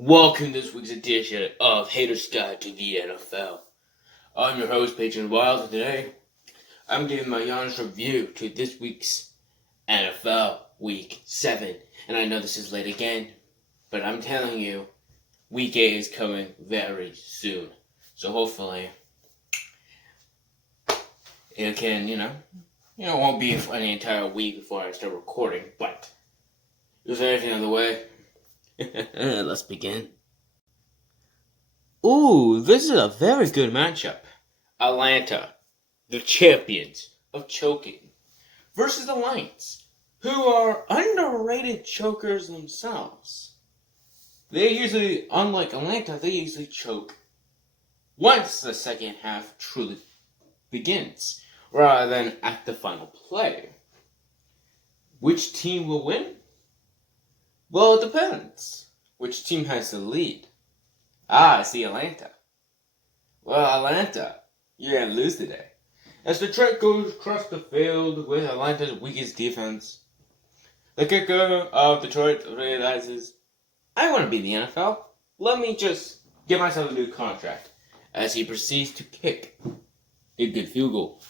Welcome to this week's edition of Haters Guide to the NFL. I'm your host, Patron Wild, and today I'm giving my honest review to this week's NFL Week 7. And I know this is late again, but I'm telling you, Week 8 is coming very soon. So hopefully, it can, it won't be an entire week before I start recording, but is there anything on the way? Let's begin. Ooh, this is a very good matchup. Atlanta, the champions of choking, versus the Lions, who are underrated chokers themselves. They usually, unlike Atlanta, they usually choke once the second half truly begins, rather than at the final play. Which team will win? Well, it depends. Which team has the lead? I see Atlanta. Well, Atlanta, you're going to lose today. As Detroit goes across the field with Atlanta's weakest defense, the kicker of Detroit realizes, I want to be in the NFL. Let me just get myself a new contract. As he proceeds to kick a good field goal.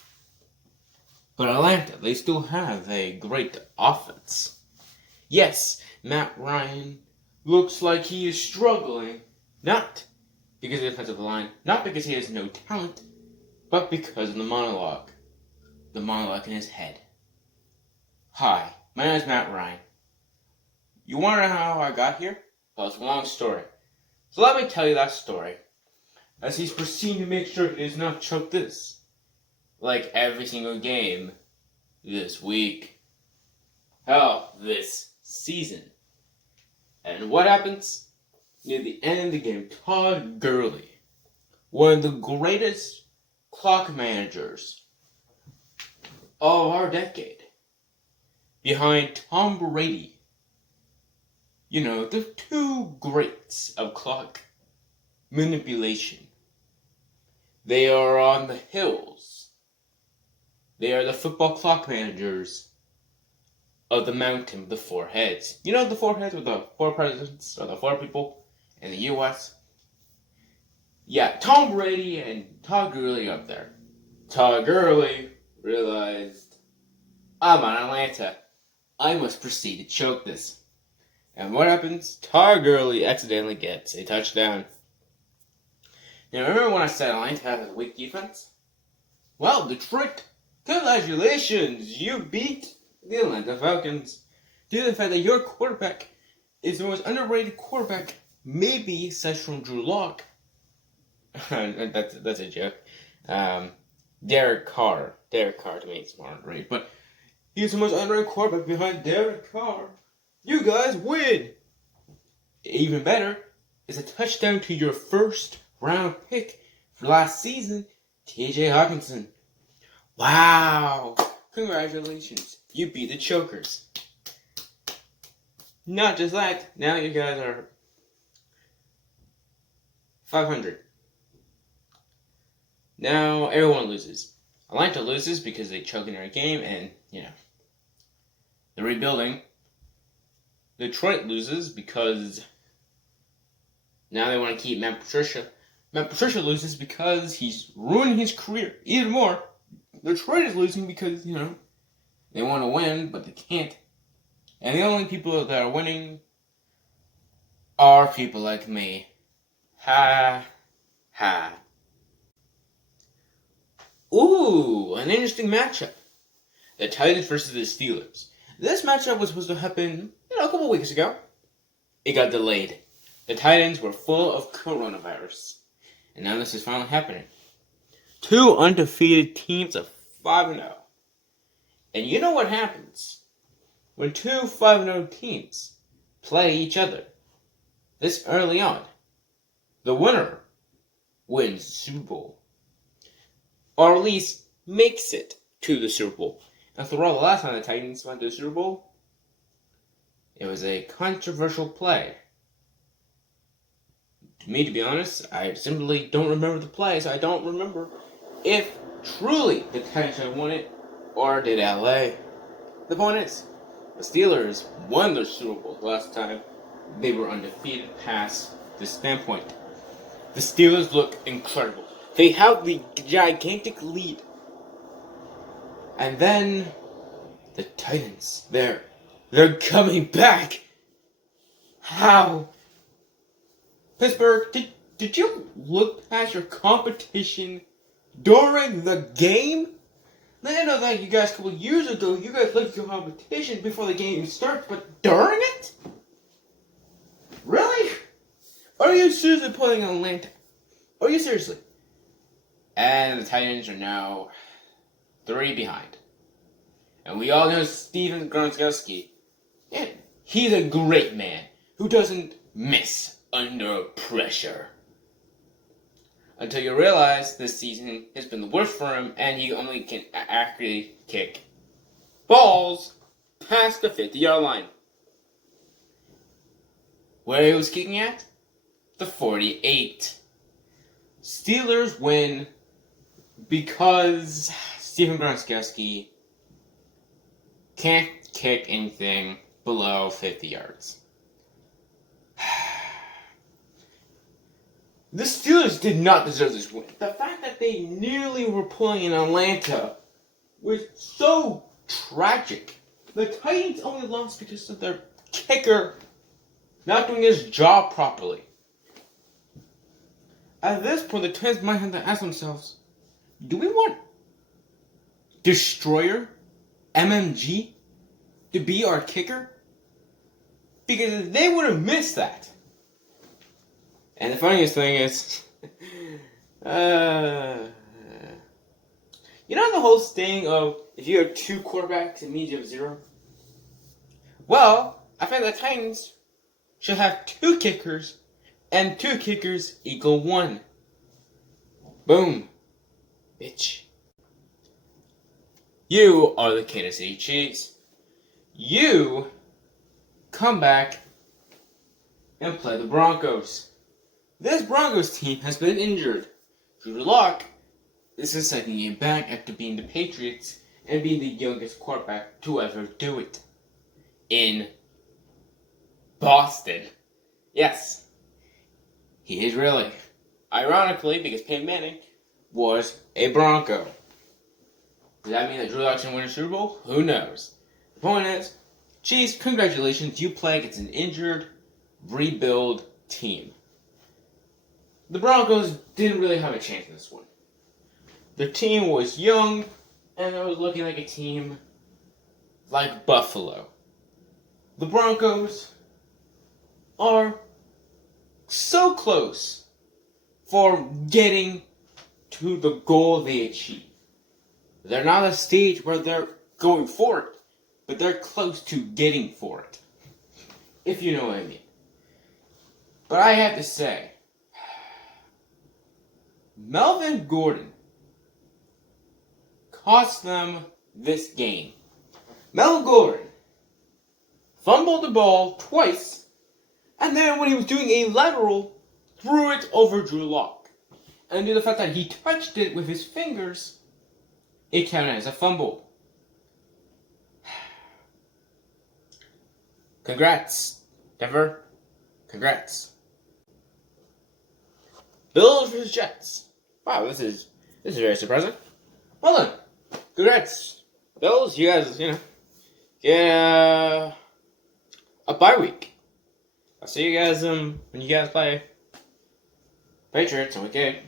But Atlanta, they still have a great offense. Yes, Matt Ryan looks like he is struggling, not because of the defensive line, not because he has no talent, but because of the monologue. The monologue in his head. Hi, my name is Matt Ryan. You want to know how I got here? Well, it's a long story. So let me tell you that story. As he's proceeding to make sure he does not choke this. Like every single game this week. Hell, this season. And what happens? Near the end of the game, Todd Gurley, one of the greatest clock managers of our decade, behind Tom Brady, the two greats of clock manipulation. They are on the hills. They are the football clock managers of the mountain with the four heads. You know the four heads with the four presidents, or the four people in the U.S.? Yeah, Tom Brady and Todd Gurley up there. Todd Gurley realized, I'm on Atlanta. I must proceed to choke this. And what happens? Todd Gurley accidentally gets a touchdown. Now, remember when I said Atlanta has a weak defense? Well, Detroit, congratulations! You beat the Atlanta Falcons. Due to the fact that your quarterback is the most underrated quarterback, maybe aside from Drew Lock. that's a joke. Derek Carr. Derek Carr to me is more underrated, but he's the most underrated quarterback behind Derek Carr. You guys win! Even better is a touchdown to your first round pick for last season, T.J. Hawkinson. Wow! Congratulations. You beat the Chokers. Not just that, now you guys are 500. Now everyone loses. Atlanta loses because they choke in their game and, they're rebuilding. Detroit loses because now they want to keep Matt Patricia. Matt Patricia loses because he's ruining his career even more. Detroit is losing because, they want to win, but they can't. And the only people that are winning are people like me. Ha, ha. Ooh, an interesting matchup. The Titans versus the Steelers. This matchup was supposed to happen, a couple weeks ago. It got delayed. The Titans were full of coronavirus. And now this is finally happening. Two undefeated teams of 5-0. And you know what happens when two 5-0 teams play each other this early on? The winner wins the Super Bowl. Or at least makes it to the Super Bowl. After all, the last time the Titans went to the Super Bowl, it was a controversial play. To me, to be honest, I simply don't remember the play, so I don't remember if truly the Titans had won it, or did LA. The point is, the Steelers won their Super Bowl last time they were undefeated past this standpoint. The Steelers look incredible. They have the gigantic lead. And then the Titans, they're coming back. How? Pittsburgh, did you look past your competition during the game? I know that you guys a couple years ago, you guys looked at your competition before the game starts, but during it? Really? Are you seriously playing Atlanta? Are you seriously? And the Titans are now 3 behind. And we all know Steven Gronkowski. Yeah, he's a great man who doesn't miss under pressure. Until you realize this season has been the worst for him, and he only can accurately kick balls past the 50-yard line. Where he was kicking at? The 48. Steelers win because Steven Gronkowski can't kick anything below 50 yards. The Steelers did not deserve this win. The fact that they nearly were pulling in Atlanta was so tragic. The Titans only lost because of their kicker not doing his job properly. At this point, the Titans might have to ask themselves, do we want Destroyer, MMG, to be our kicker? Because they would have missed that. And the funniest thing is, you know the whole thing of if you have 2 quarterbacks, it means you have 0? Well, I think the Titans should have 2 kickers, and 2 kickers equal 1. Boom. Bitch. You are the Kansas City Chiefs. You come back and play the Broncos. This Broncos team has been injured. Drew Lock is his second game back after being the Patriots and being the youngest quarterback to ever do it. In Boston. Yes. He is really. Ironically, because Peyton Manning was a Bronco. Does that mean that Drew Lock should win a Super Bowl? Who knows? The point is, Chiefs, congratulations, you play against an injured, rebuild team. The Broncos didn't really have a chance in this one. The team was young, and it was looking like a team like Buffalo. The Broncos are so close for getting to the goal they achieve. They're not at a stage where they're going for it, but they're close to getting for it. If you know what I mean. But I have to say, Melvin Gordon cost them this game. Melvin Gordon fumbled the ball twice, and then when he was doing a lateral, threw it over Drew Lock. And due to the fact that he touched it with his fingers, it counted as a fumble. Congrats, Denver. Congrats. Bills vs. Jets. Wow, this is very surprising. Well then, congrats, Bills. You guys, get a bye week. I'll see you guys when you guys play Patriots on week 8.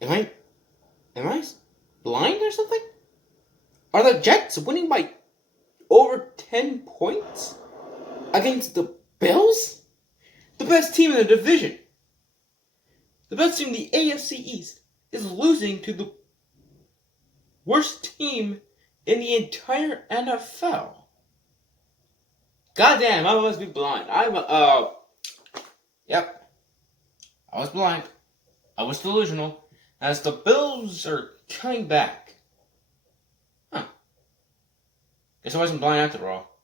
Am I blind or something? Are the Jets winning by over 10 points against the Bills? The best team in the division. The best team in the AFC East is losing to the worst team in the entire NFL. Goddamn, I must be blind. Yep. I was blind. I was delusional. As the Bills are coming back. Huh. Guess I wasn't blind after all.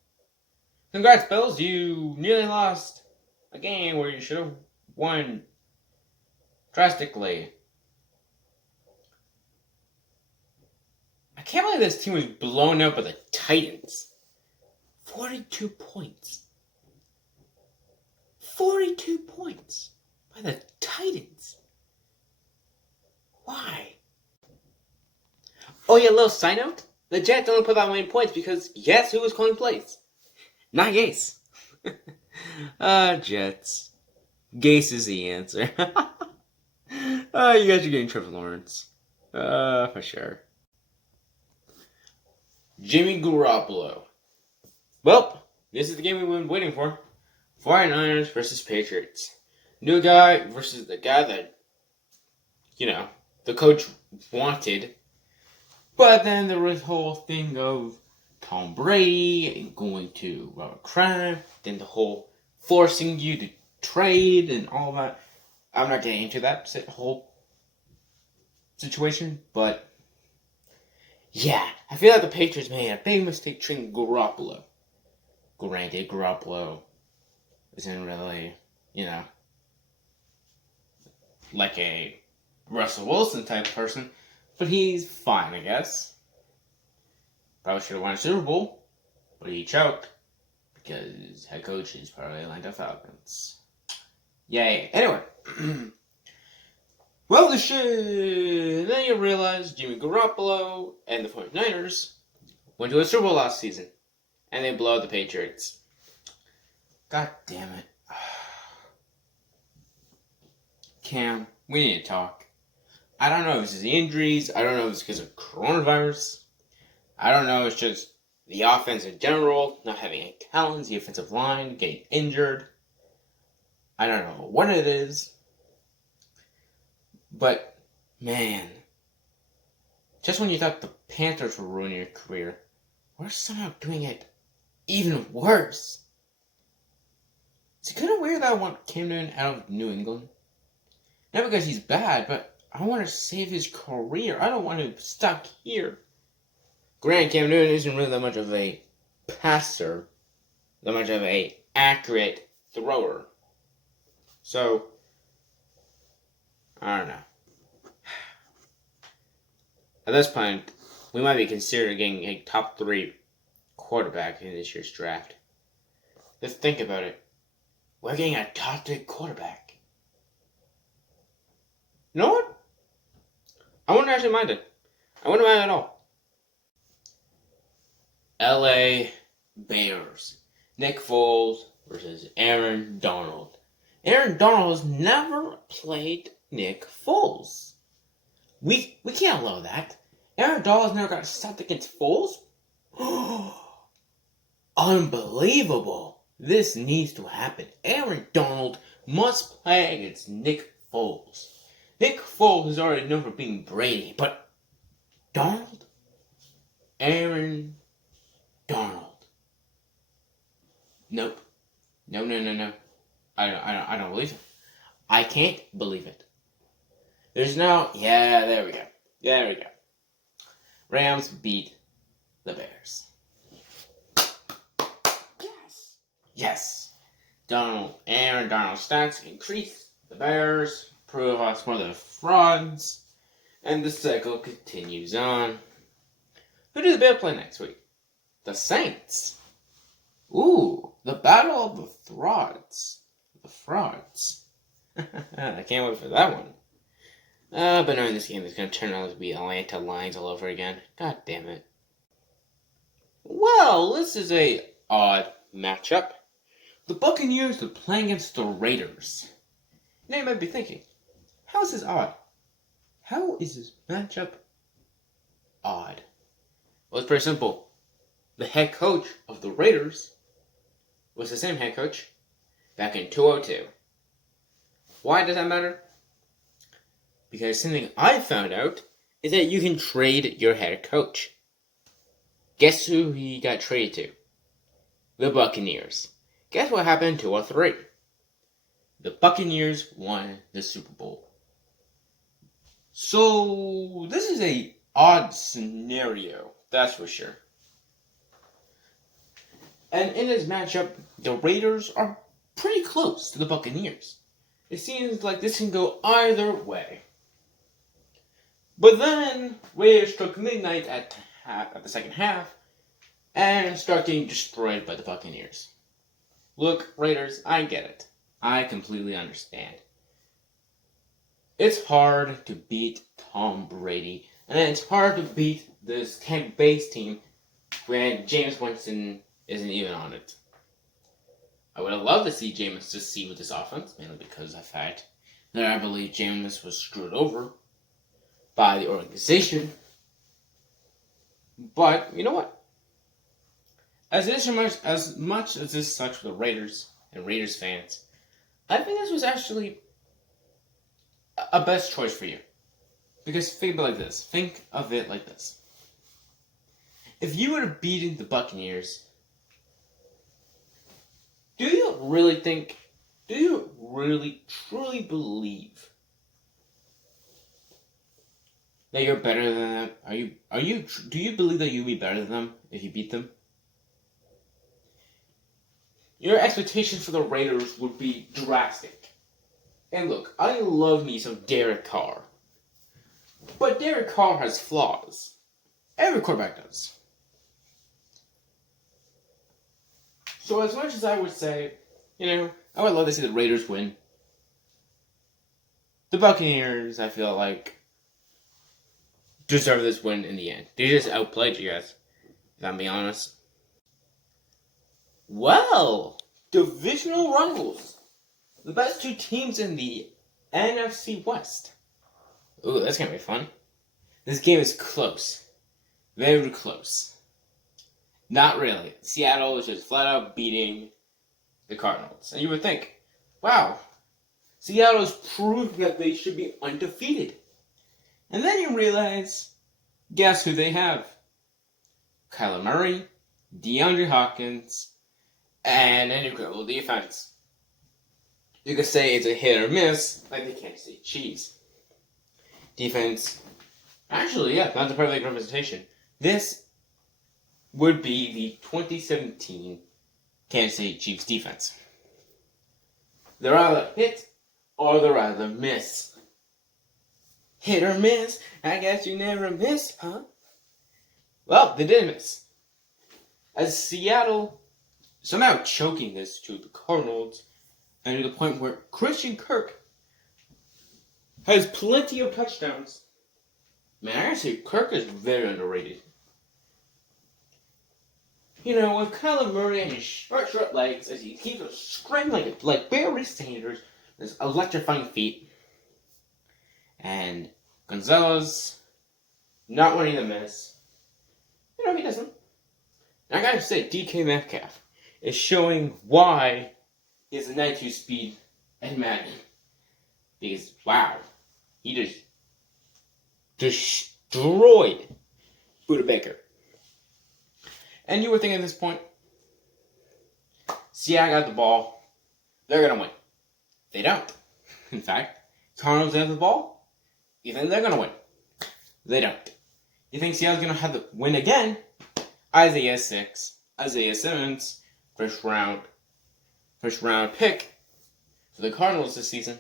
Congrats, Bills. You nearly lost a game where you should have won drastically. I can't believe this team was blown out by the Titans. 42 points. 42 points by the Titans. Why? Oh yeah, little side note. The Jets only put that many points because guess who was calling plays? Not Gase. Jets. Gase is the answer. You guys are getting Trevor Lawrence. For sure. Jimmy Garoppolo. Well, this is the game we've been waiting for. 49ers versus Patriots. New guy versus the guy that, the coach wanted. But then there was the whole thing of Tom Brady going to Robert Kraft, then the whole forcing you to trade and all that. I'm not getting into that whole situation, but yeah, I feel like the Patriots made a big mistake trading Garoppolo. Granted, Garoppolo isn't really, like a Russell Wilson type person, but he's fine, I guess. Probably should have won a Super Bowl, but he choked because head coach is part of the Atlanta Falcons. Yay. Anyway. Well, then you realize Jimmy Garoppolo and the 49ers went to a Super Bowl last season, and they blow out the Patriots. God damn it. Cam, we need to talk. I don't know if it's the injuries. I don't know if it's because of coronavirus. I don't know if it's just the offense in general, not having any talents, the offensive line, getting injured. I don't know what it is. But, man, just when you thought the Panthers were ruining your career, we're somehow doing it even worse. It's kind of weird that I want Cam Newton out of New England. Not because he's bad, but I want to save his career. I don't want him stuck here. Granted, Cam Newton isn't really that much of a passer, that much of a accurate thrower. So, I don't know. At this point, we might be considering getting a top 3 quarterback in this year's draft. Let's think about it. We're getting a top 3 quarterback. You know what? I wouldn't actually mind it. I wouldn't mind it at all. LA Bears. Nick Foles versus Aaron Donald. Aaron Donald has never played Nick Foles. We can't allow that. Aaron Donald's never got stopped against Foles? Unbelievable. This needs to happen. Aaron Donald must play against Nick Foles. Nick Foles is already known for being Brady, but Donald? Aaron Donald. Nope. No. I don't believe it. I can't believe it. There's no... Yeah, there we go. Rams beat the Bears. Yes. Aaron Donald's stats increase. The Bears prove us more than frauds. And the cycle continues on. Who do the Bears play next week? The Saints. Ooh, the battle of the frauds. The frauds. I can't wait for that one. But knowing this game is going to turn out to be Atlanta Lions all over again. God damn it. Well, this is a odd matchup. The Buccaneers are playing against the Raiders. Now you might be thinking, how is this odd? How is this matchup odd? Well, it's pretty simple. The head coach of the Raiders was the same head coach back in 2002. Why does that matter? Because something I found out is that you can trade your head coach. Guess who he got traded to? The Buccaneers. Guess what happened in 2003? The Buccaneers won the Super Bowl. So, this is a odd scenario, that's for sure. And in this matchup, the Raiders are pretty close to the Buccaneers. It seems like this can go either way. But then, Raiders struck midnight at at the second half and start getting destroyed by the Buccaneers. Look, Raiders, I get it. I completely understand. It's hard to beat Tom Brady, and it's hard to beat this Tampa Bay team when Jameis Winston isn't even on it. I would have loved to see Jameis succeed with this offense, mainly because of the fact that I believe Jameis was screwed over by the organization. But, you know what? As much as this sucks for the Raiders and Raiders fans, I think this was actually a best choice for you. Because think of it like this. If you would have beaten the Buccaneers, do you really truly believe that you're better than them? Do you believe that you'd be better than them if you beat them? Your expectations for the Raiders would be drastic. And look, I love me some Derek Carr. But Derek Carr has flaws. Every quarterback does. So as much as I would say, I would love to see the Raiders win, the Buccaneers, I feel like, deserve this win in the end. They just outplayed you guys, if I'm being honest. Well, divisional rivals. The best two teams in the NFC West. Ooh, that's gonna be fun. This game is close. Very close. Not really. Seattle is just flat out beating the Cardinals. And you would think, wow, Seattle's proved that they should be undefeated. And then you realize, guess who they have? Kyler Murray, DeAndre Hopkins, and an incredible defense. You could say it's a hit or miss, like the Kansas City Chiefs. Defense, actually, yeah, not the perfect representation. This would be the 2017 Kansas City Chiefs defense. They're either hit or they're either miss. Hit or miss? I guess you never miss, huh? Well, they did miss. As Seattle somehow choking this to the Cardinals, and to the point where Christian Kirk has plenty of touchdowns. Man, I gotta say, Kirk is very underrated. With Kyler Murray and his short legs, as he keeps scrambling like Barry Sanders, his electrifying feet, and Gonzalez not winning the miss. He doesn't. And I gotta say, DK Metcalf is showing why he has a 92 speed in Madden. Because, wow, he just destroyed Buda Baker. And you were thinking at this point, Seattle got the ball, they're going to win. They don't. In fact, Cardinals have the ball, you think they're going to win. They don't. You think Seattle's going to have to win again? Isaiah Simmons, first round pick for the Cardinals this season,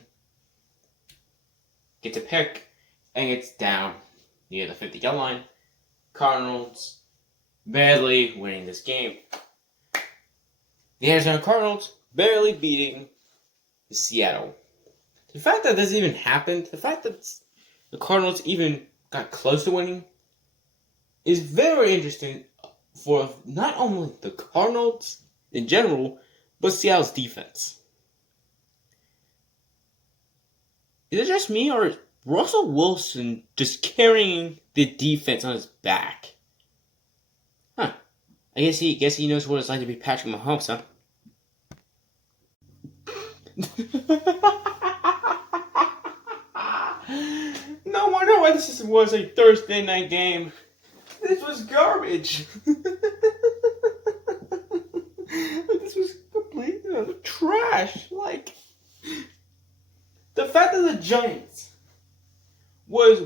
gets a pick and gets down near the 50-yard line. Cardinals barely winning this game. The Arizona Cardinals barely beating the Seattle. The fact that this even happened, the fact that the Cardinals even got close to winning, is very interesting for not only the Cardinals in general, but Seattle's defense. Is it just me, or is Russell Wilson just carrying the defense on his back? Huh. I guess he knows what it's like to be Patrick Mahomes, huh? No wonder why this was a Thursday night game. This was garbage. This was complete trash. The fact that the Giants was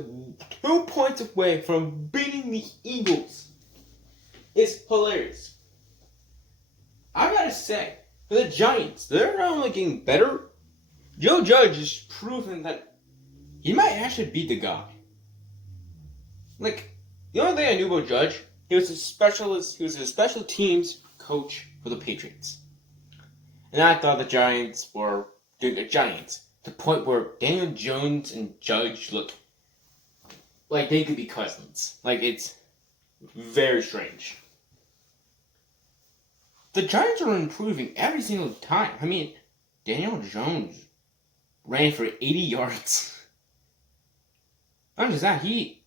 2 points away from beating the Eagles is hilarious. I gotta say, for the Giants, they're not only getting better, Joe Judge has proven that he might actually beat the guy. The only thing I knew about Judge He was a specialist. He was a special teams coach for the Patriots. And I thought the Giants were doing the Giants. To the point where Daniel Jones and Judge look like they could be cousins. Like, it's very strange. The Giants are improving every single time. I mean, Daniel Jones ran for 80 yards. Not just that, he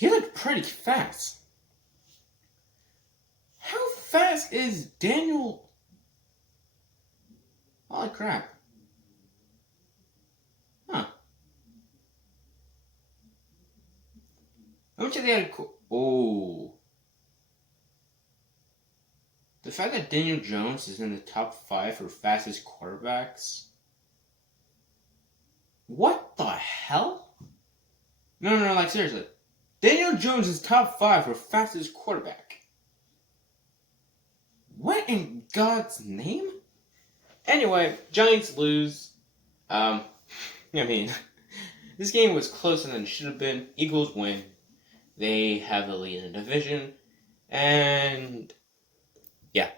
looked pretty fast. How fast is Daniel? Holy crap. Huh. How much did they had? Oh. The fact that Daniel Jones is in the top 5 for fastest quarterbacks. What the hell? No, like seriously. Daniel Jones is top 5 for fastest quarterback. What in God's name? Anyway, Giants lose. I mean, this game was closer than it should have been. Eagles win. They have the lead in the division. And yeah.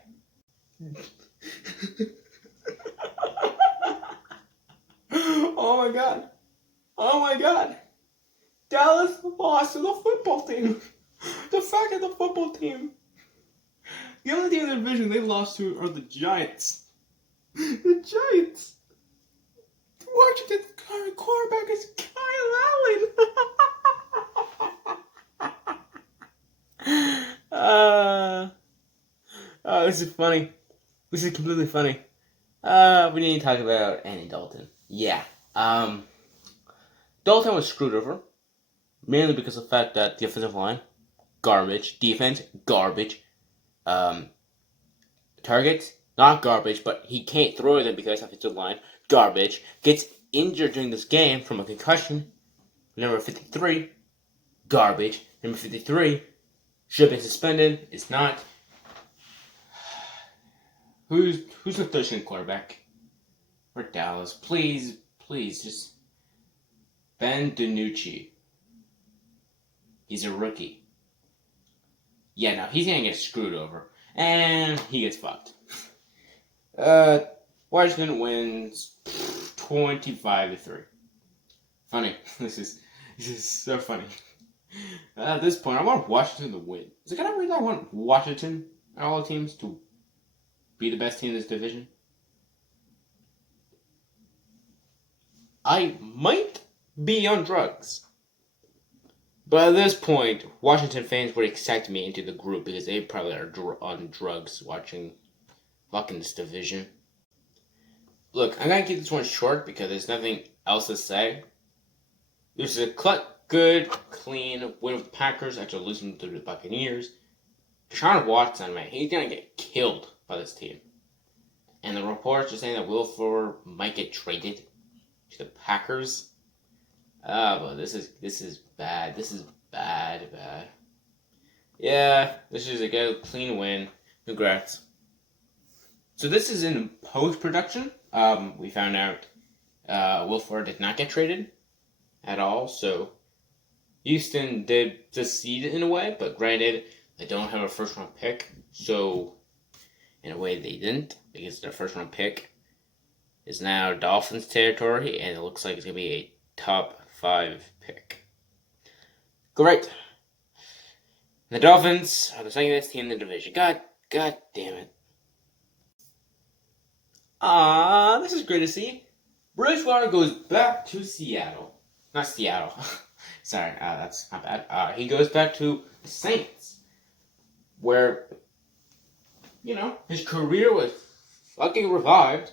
Oh my god. Oh my god. Dallas lost to the football team. The fact that the football team, the only team in the division they lost to are the Giants. The Giants. Washington's current quarterback is Kyle Allen. Oh, this is funny. This is completely funny. We need to talk about Andy Dalton. Yeah. Dalton was screwed over. Mainly because of the fact that the offensive line, garbage. Defense, garbage. Targets, not garbage, but he can't throw them because of offensive line, garbage. Gets injured during this game from a concussion. Number 53, garbage. Number 53, should have been suspended. It's not. Who's the third string quarterback for Dallas? Please, just Ben DiNucci. He's a rookie. Yeah, no, he's gonna get screwed over, and he gets fucked. Washington wins 25-3. Funny. This is so funny. At this point, I want Washington to win. Is it kind of weird that I want Washington and all the teams to be the best team in this division? I might be on drugs. But at this point, Washington fans would accept me into the group because they probably are on drugs watching fucking this division. Look, I'm gonna keep this one short because there's nothing else to say. This is a good, clean win with the Packers after losing to the Buccaneers. Deshaun Watson, man, he's gonna get killed by this team. And the reports are saying that Will Fuller might get traded to the Packers. But this is bad. This is bad. Yeah, this is a good, clean win. Congrats. So this is in post-production. We found out Will Fuller did not get traded at all. So Houston did succeed in a way, but granted, they don't have a first-round pick. So in a way, they didn't because their first-round pick is now Dolphins territory, and it looks like it's gonna be a top 5 pick. Great. The Dolphins are the second best team in the division. God damn it. This is great to see. Bridgewater goes back to Seattle. Not Seattle. Sorry, that's not bad. He goes back to the Saints, where, his career was fucking revived,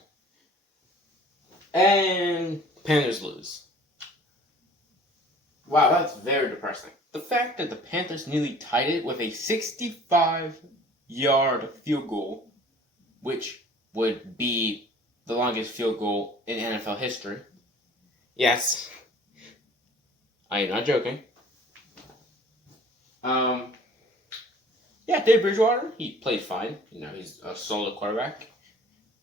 and Panthers lose. Wow, that's very depressing. The fact that the Panthers nearly tied it with a 65-yard field goal, which would be the longest field goal in NFL history. Yes. I am not joking. Dave Bridgewater, he played fine. He's a solid quarterback.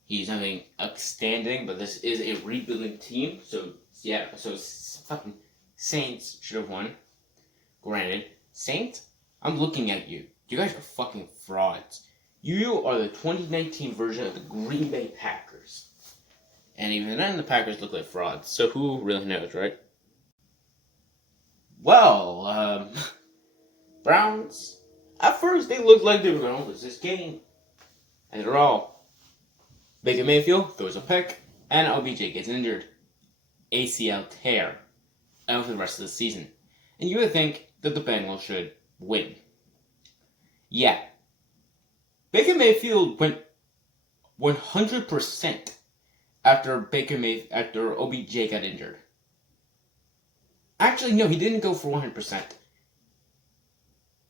He's nothing outstanding, but this is a rebuilding team, so fucking Saints should have won. Granted, Saints I'm looking at you. You guys are fucking frauds. You are the 2019 version of the Green Bay Packers. And even then, the Packers look like frauds. So who really knows, right? Well, Browns, at first they looked like they were going to lose this game. And they're all. Baker Mayfield throws a pick, and OBJ gets injured. ACL tear. Out for the rest of the season. And you would think that the Bengals should win. Yeah. Baker Mayfield went 100% after OBJ got injured. Actually, no, he didn't go for 100%.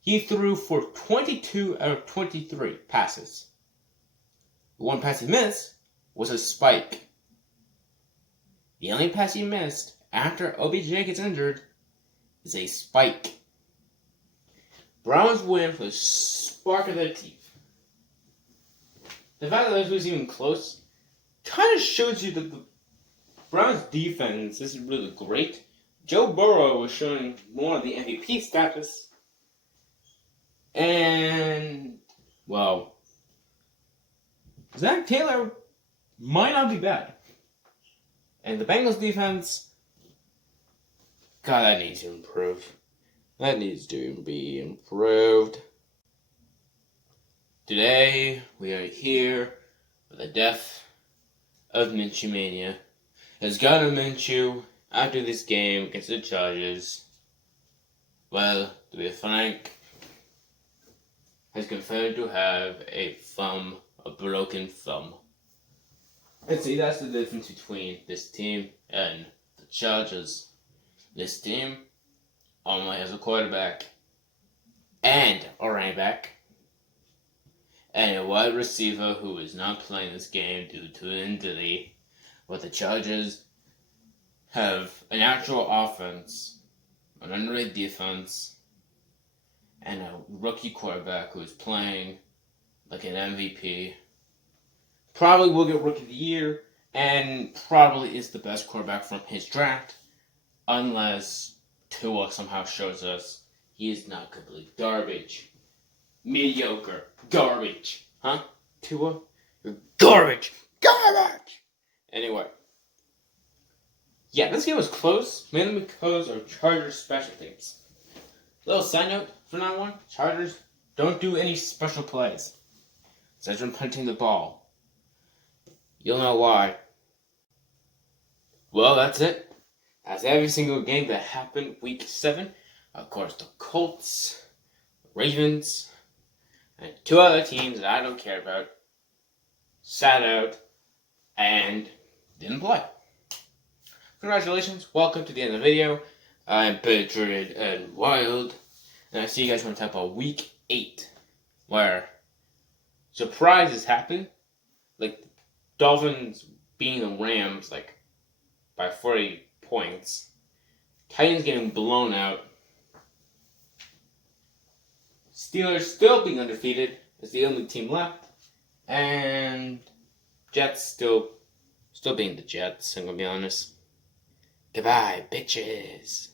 He threw for 22 out of 23 passes. The one pass he missed was a spike. The only pass he missed after OBJ gets injured is a spike. Browns win for the spark of their teeth. The fact that this was even close kind of shows you that the Browns defense isn't really great. Joe Burrow was showing more of the MVP status. And, well, Zach Taylor might not be bad. And the Bengals defense, God, that needs to improve. That needs to be improved. Today, we are here for the death of Minshew Mania. As Gardner Minshew, after this game against the Chargers, well, to be frank, has confirmed to have a broken thumb. And see, that's the difference between this team and the Chargers. This team only has a quarterback and a running back and a wide receiver who is not playing this game due to an injury. But the Chargers have an actual offense, an underrated defense, and a rookie quarterback who is playing like an MVP. Probably will get Rookie of the Year, and probably is the best quarterback from his draft, unless Tua somehow shows us he is not complete garbage. Mediocre. Garbage. Huh? Tua? You're garbage. Garbage! Anyway. Yeah, this game was close, mainly because of Chargers special teams. Little side note from now on, Chargers don't do any special plays. Aside from punting the ball. You'll know why. Well, that's it. That's every single game that happened week 7. Of course, the Colts, Ravens, and 2 other teams that I don't care about sat out and didn't play. Congratulations. Welcome to the end of the video. I'm Patriot and Wild. And I see you guys want to talk about week 8, where surprises happen. Like Dolphins beating the Rams by 40 points. Titans getting blown out. Steelers still being undefeated as the only team left. And Jets still being the Jets, I'm gonna be honest. Goodbye, bitches.